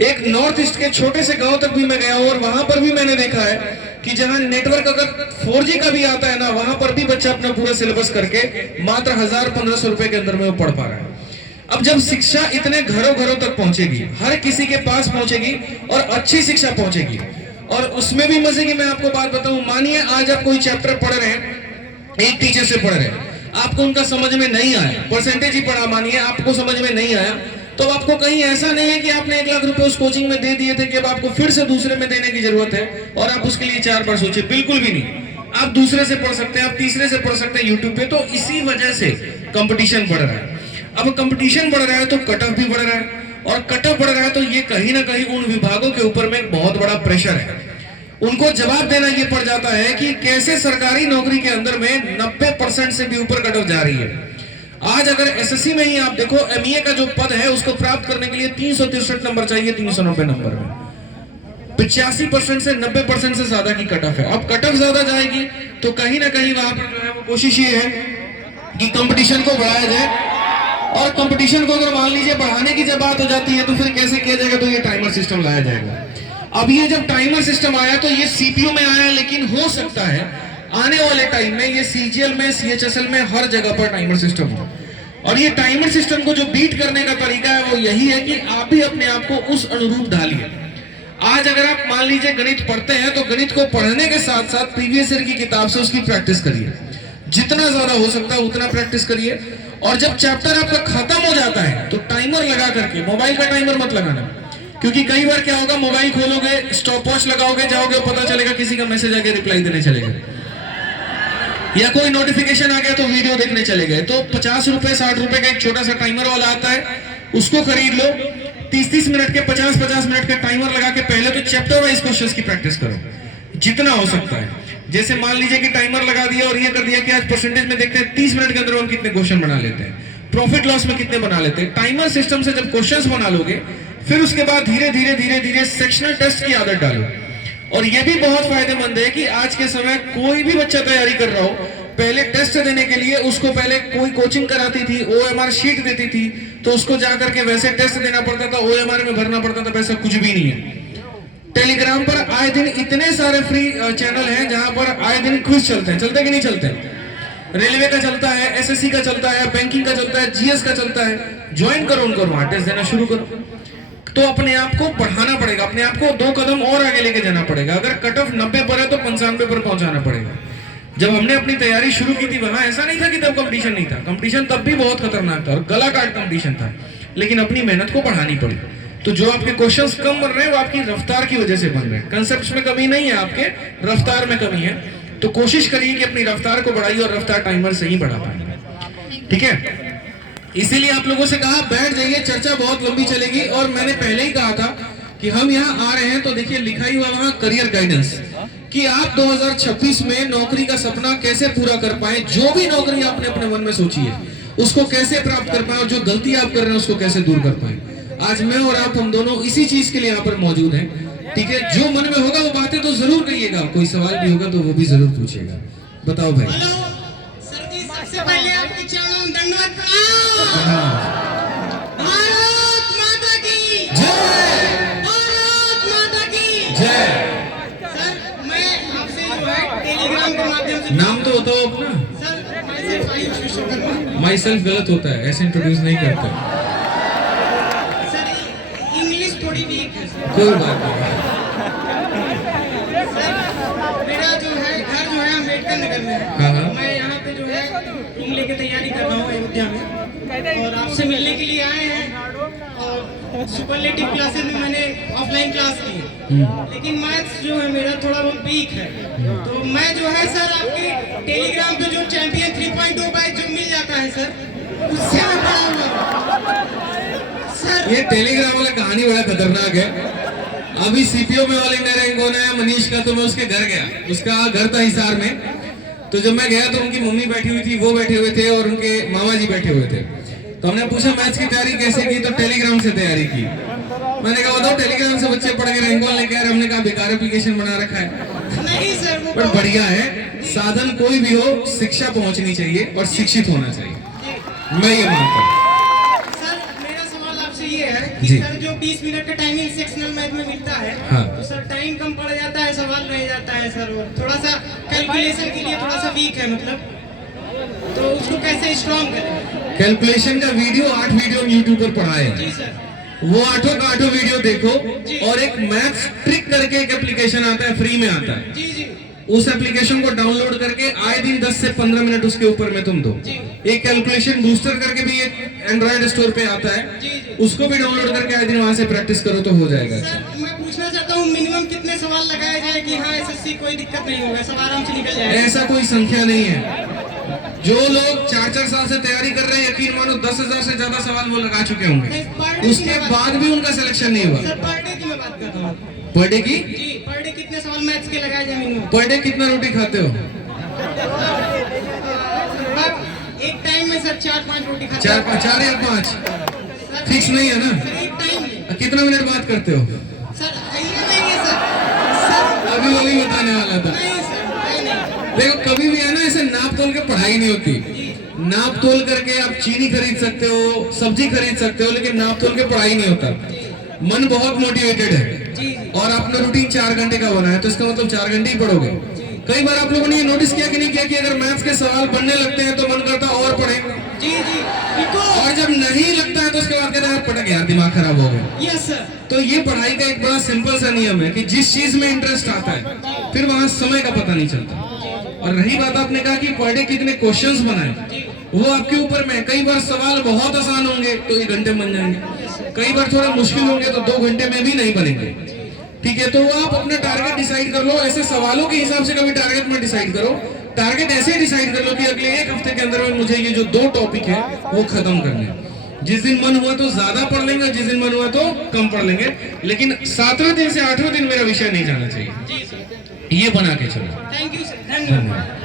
एक north east के छोटे से गांव तक भी मैं गया हूं और वहां पर भी मैंने देखा है कि जहां नेटवर्क अगर 4G का भी आता है ना, वहां पर भी बच्चा अपना पूरा सिलेबस करके मात्र 1000-1500 रुपए के अंदर में वो पढ़ पा रहा है। अब जब शिक्षा इतने घरों घरों तक पहुंचेगी, हर किसी के पास पहुंचेगी और अच्छी शिक्षा पहुंचेगी, और उसमें भी मजे की मैं आपको बात बताऊं, मानिए आज आप कोई चैप्टर पढ़ रहे हैं, एक टीचर से पढ़ रहे हैं, आपको उनका समझ में नहीं आया, परसेंटेज ही पढ़ा, मानिए आपको समझ में नहीं आया, तो आपको कहीं ऐसा नहीं है कि आपने 1 लाख रुपए उस कोचिंग में दे दिए थे कि अब आपको फिर से दूसरे में देने की जरूरत है और आप उसके लिए 4 बार सोचे, बिल्कुल भी नहीं। आप दूसरे से पढ़ सकते हैं, आप तीसरे से पढ़ सकते हैं यूट्यूब पे। तो इसी वजह से कंपटीशन बढ़ रहा है। अब कंपटीशन बढ़ रहा है तो कट ऑफ भी बढ़ रहा है, और कट ऑफ बढ़ रहा है तो ये कहीं ना कहीं उन विभागों के ऊपर में एक बहुत बड़ा प्रेशर है। उनको जवाब देना ये पड़ जाता है कि कैसे सरकारी नौकरी के अंदर में 90% से भी ऊपर कट ऑफ जा रही है। आज अगर एसएससी में ही आप देखो, एमईए का जो पद है उसको प्राप्त करने के लिए 363 नंबर चाहिए 390 नंबर में। 85% से 90% से ज्यादा की कट ऑफ है। अब कट ऑफ ज्यादा जाएगी तो कहीं ना कहीं वहां पर जो है वो कोशिश ये है कि कंपटीशन को बढ़ाया जाए, और कंपटीशन को अगर मान लीजिए बढ़ाने की जब बात हो जाती है तो फिर कैसे किया जाएगा, तो ये टाइमर सिस्टम लाया जाएगा। अब ये जब टाइमर सिस्टम आया तो ये सीपीयू में आया, लेकिन हो सकता है आने वाले टाइम में ये सीजीएल में, सीएचएसएल में, हर जगह पर टाइमर सिस्टम हो। और ये टाइमर सिस्टम को जो बीट करने का तरीका है वो यही है कि आप भी अपने आप को उस अनुरूप ढालिए। आज अगर आप मान लीजिए गणित पढ़ते हैं तो गणित को पढ़ने के साथ साथ प्रीवियस ईयर की किताब से उसकी प्रैक्टिस करिए, जितना ज्यादा हो सकता है उतना प्रैक्टिस करिए। और जब चैप्टर आपका खत्म हो जाता है तो टाइमर लगा करके, मोबाइल का टाइमर मत लगाना, क्योंकि कई बार क्या होगा, मोबाइल खोलोगे, स्टॉप वॉच लगाओगे, जाओगे, पता चलेगा किसी का मैसेज आ गया, रिप्लाई देने चले गए, या कोई नोटिफिकेशन आ गया तो वीडियो देखने चले गए। तो 50 रुपए 60 रुपए का एक छोटा सा टाइमर वाला आता है, उसको खरीद लो। 30-30 मिनट के, 50-50 मिनट के टाइमर लगा के पहले तो चैप्टर वाइज क्वेश्चंस की प्रैक्टिस करो जितना हो सकता है। जैसे मान लीजिए कि टाइमर लगा दिया और ये कर दिया कि आज परसेंटेज में देखते हैं 30 मिनट के अंदर हम कितने क्वेश्चन बना लेते हैं, प्रॉफिट लॉस में कितने बना लेते हैं। टाइमर सिस्टम से जब क्वेश्चंस बना लोगे, फिर उसके बाद धीरे धीरे धीरे धीरे सेक्शनल टेस्ट की आदत डालो। और ये भी बहुत फायदेमंद है कि आज के समय कोई भी बच्चा तैयारी कर रहा हो, पहले टेस्ट देने के लिए उसको पहले कोई कोचिंग कराती थी, ओएमआर शीट देती थी, तो उसको जाकर के वैसे टेस्ट देना पड़ता था, ओएमआर में भरना पड़ता था, वैसा कुछ भी नहीं है। टेलीग्राम पर आए दिन इतने सारे फ्री चैनल हैं जहां पर आए दिन क्विज चलते हैं, चलते कि नहीं चलते? रेलवे का चलता है, एसएससी का चलता है, बैंकिंग का चलता है, जीएस का चलता है। ज्वाइन करो उनको, वहां टेस्ट देना शुरू करो। तो अपने आप को बढ़ाना पड़ेगा, अपने आप को 2 कदम और आगे लेके जाना पड़ेगा। अगर कट ऑफ 90 पर है तो 95 पर पहुंचाना पड़ेगा। जब हमने अपनी तैयारी शुरू की थी वहां ऐसा नहीं था कि तब कंपटीशन नहीं था, कंपटीशन तब भी बहुत खतरनाक था और गला काट कंपटीशन था, लेकिन अपनी मेहनत को बढ़ानी पड़ी। तो जो आपके क्वेश्चंस कम बन रहे हैं वो आपकी रफ्तार की वजह से बन रहे हैं। कंसेप्ट्स में कमी नहीं है, आपके रफ्तार में कमी है। तो कोशिश करिए कि अपनी रफ्तार को बढ़ाइए, और रफ्तार टाइमर से ही बढ़ा पाएंगे, ठीक है? इसीलिए आप लोगों से कहा बैठ जाइए, चर्चा बहुत लंबी चलेगी। और मैंने पहले ही कहा था कि हम यहाँ आ रहे हैं तो देखिए लिखा ही हुआ वहां करियर गाइडेंस, कि आप 2026 में नौकरी का सपना कैसे पूरा कर पाए। जो भी नौकरी आपने अपने मन में सोची है उसको कैसे प्राप्त कर पाए, और जो गलती आप कर रहे हैं उसको कैसे दूर कर पाए। आज मैं और आप, हम दोनों इसी चीज के लिए यहाँ पर मौजूद हैं, ठीक है? जो मन में होगा वो बातें तो जरूर कहिएगा, कोई सवाल भी होगा तो वो भी जरूर पूछिएगा। बताओ भाई। सर जी, सबसे पहले आपके चरणों में दंडवत प्रणाम। भारत माता की जय, भारत माता की जय। सर मैं आपसे जो है टेलीग्राम के माध्यम से, नाम तो बताओ अपना। सर माई सेल्फ गलत होता है, ऐसे इंट्रोड्यूस नहीं करते। सर इंग्लिश थोड़ी वीक है सर। कोई बात नहीं। मेरा जो है घर जो है अम्बेडकर नगर में है। हाँ हाँ। मैं यहाँ पे जो है रूम लेके तैयारी कर रहा हूँ अयोध्या में, और आपसे मिलने के लिए आए हैं। और सुपरलेटिव क्लासेस में मैंने ऑफलाइन क्लास की है, लेकिन मैथ्स जो है मेरा थोड़ा बहुत वीक है। तो मैं जो है सर आपके टेलीग्राम पे जो चैंपियन 3.0 बैच जो मिल जाता है सर, उससे मैं पढ़ा हुआ सर। ये टेलीग्राम वाला कहानी बड़ा खतरनाक है। अभी सीपीओ में ऑल इंडिया रैंक होना है मनीष का, तो मैं उसके घर गया, उसका घर था हिसार में। तो जब मैं गया तो उनकी मम्मी बैठी हुई थी, वो बैठे हुए थे, और उनके मामा जी बैठे हुए थे। तो हमने पूछा मैथ्स की तैयारी कैसे की, तो टेलीग्राम से तैयारी की। मैंने कहा बताओ टेलीग्राम से बच्चे पढ़ के रैंक कॉल लेके आ रहे। हमने कहा बेकार एप्लीकेशन बना रखा है। नहीं सर, वो पर बढ़िया है, साधन कोई भी हो शिक्षा पहुंचनी चाहिए और शिक्षित होना चाहिए, मैं ये मानता हूँ। सर मेरा सवाल आपसे ये है कि जी। सर जो 20 मिनट मिनट का टाइमिंग सेक्शनल मैथ में मिलता है, हाँ। तो सर टाइम कम पड़ जाता है, सवाल रह जाता है सर, और थोड़ा सा कैलकुलेशन के लिए थोड़ा सा वीक है मतलब, तो उसको कैसे स्ट्रॉन्ग करें? कैलकुलेशन का वीडियो 8 वीडियो यूट्यूब पर पढ़ा जी है, सर। वो 8 का 8 वीडियो देखो। जी। और एक मैथ्स ट्रिक करके एक एप्लीकेशन आता है, फ्री में आता है, जी जी उस एप्लीकेशन को डाउनलोड करके आए दिन 10 से 15 मिनट उसके ऊपर में तुम दो। जी। एक कैलकुलेशन बूस्टर करके भी एक एंड्रॉइड स्टोर पे आता है, जी जी। उसको भी डाउनलोड करके आए दिन वहां से प्रैक्टिस करो तो हो जाएगा। सर मैं पूछना चाहता हूँ मिनिमम कितने सवाल लगाए जाए कि हाँ एसएससी कोई दिक्कत नहीं होगा, सब आराम से निकल जाएगा? ऐसा कोई संख्या नहीं है। जो लोग 4-4 साल से तैयारी कर रहे हैं, यकीन मानो 10,000 से ज्यादा सवाल वो लगा चुके होंगे, उसके बाद भी उनका सिलेक्शन नहीं हुआ। सर पर डे की मैं बात करता हूँ। पर डे की? जी पर डे कितने सवाल मैथ्स के लगाए जाए मिनिमम? पर डे कितना रोटी खाते हो? एक टाइम में सर 4-5 रोटी खाते 4 या 5 सर, फिक्स नहीं है ना? सर एक टाइम में। कितना मिनट बात करते हो? सर ये नहीं है सर। सर अभी वही बताने वाला था। नहीं सर नहीं। देखो कभी भी है ना, ऐसे नाप तोल के पढ़ाई नहीं होती। नाप तोल करके आप चीनी खरीद सकते हो, सब्जी खरीद सकते हो, लेकिन नाप तोल के पढ़ाई नहीं होता। मन बहुत मोटिवेटेड है जी और आपने रूटीन 4 घंटे का बना है, तो इसका मतलब 4 घंटे ही पढ़ोगे। कई बार आप लोगों ने ये नोटिस किया कि नहीं किया कि अगर मैथ्स के सवाल बनने लगते हैं तो मन करता है और पढ़ें, जी जी बिल्कुल। और जब नहीं लगता है तो उसके बाद कहते हैं पटक यार दिमाग खराब हो गया। Yes sir. तो ये पढ़ाई का एक बड़ा सिंपल सा नियम है कि जिस चीज में इंटरेस्ट आता है फिर वहां समय का पता नहीं चलता। और रही बात आपने कहा कि पर डे कितने क्वेश्चंस बनाए, वो आपके ऊपर में। कई बार सवाल बहुत आसान होंगे तो 1 घंटे बन जाएंगे, कई बार थोड़ा मुश्किल होंगे तो 2 घंटे में भी नहीं बनेंगे। ठीक है, तो आप अपना टारगेट डिसाइड कर लो। ऐसे सवालों के हिसाब से कभी टारगेट में डिसाइड करो। टारगेट ऐसे डिसाइड कर लो कि अगले 1 हफ्ते के अंदर में मुझे ये जो 2 टॉपिक है वो खत्म करने। जिस दिन मन हुआ तो ज्यादा पढ़ लेंगे, जिस दिन मन हुआ तो कम पढ़ लेंगे, लेकिन 7वें दिन से 8वें दिन मेरा विषय नहीं जाना चाहिए। जी सर। ये बना के चलो। थैंक यू सर, धन्यवाद। धन्यवाद।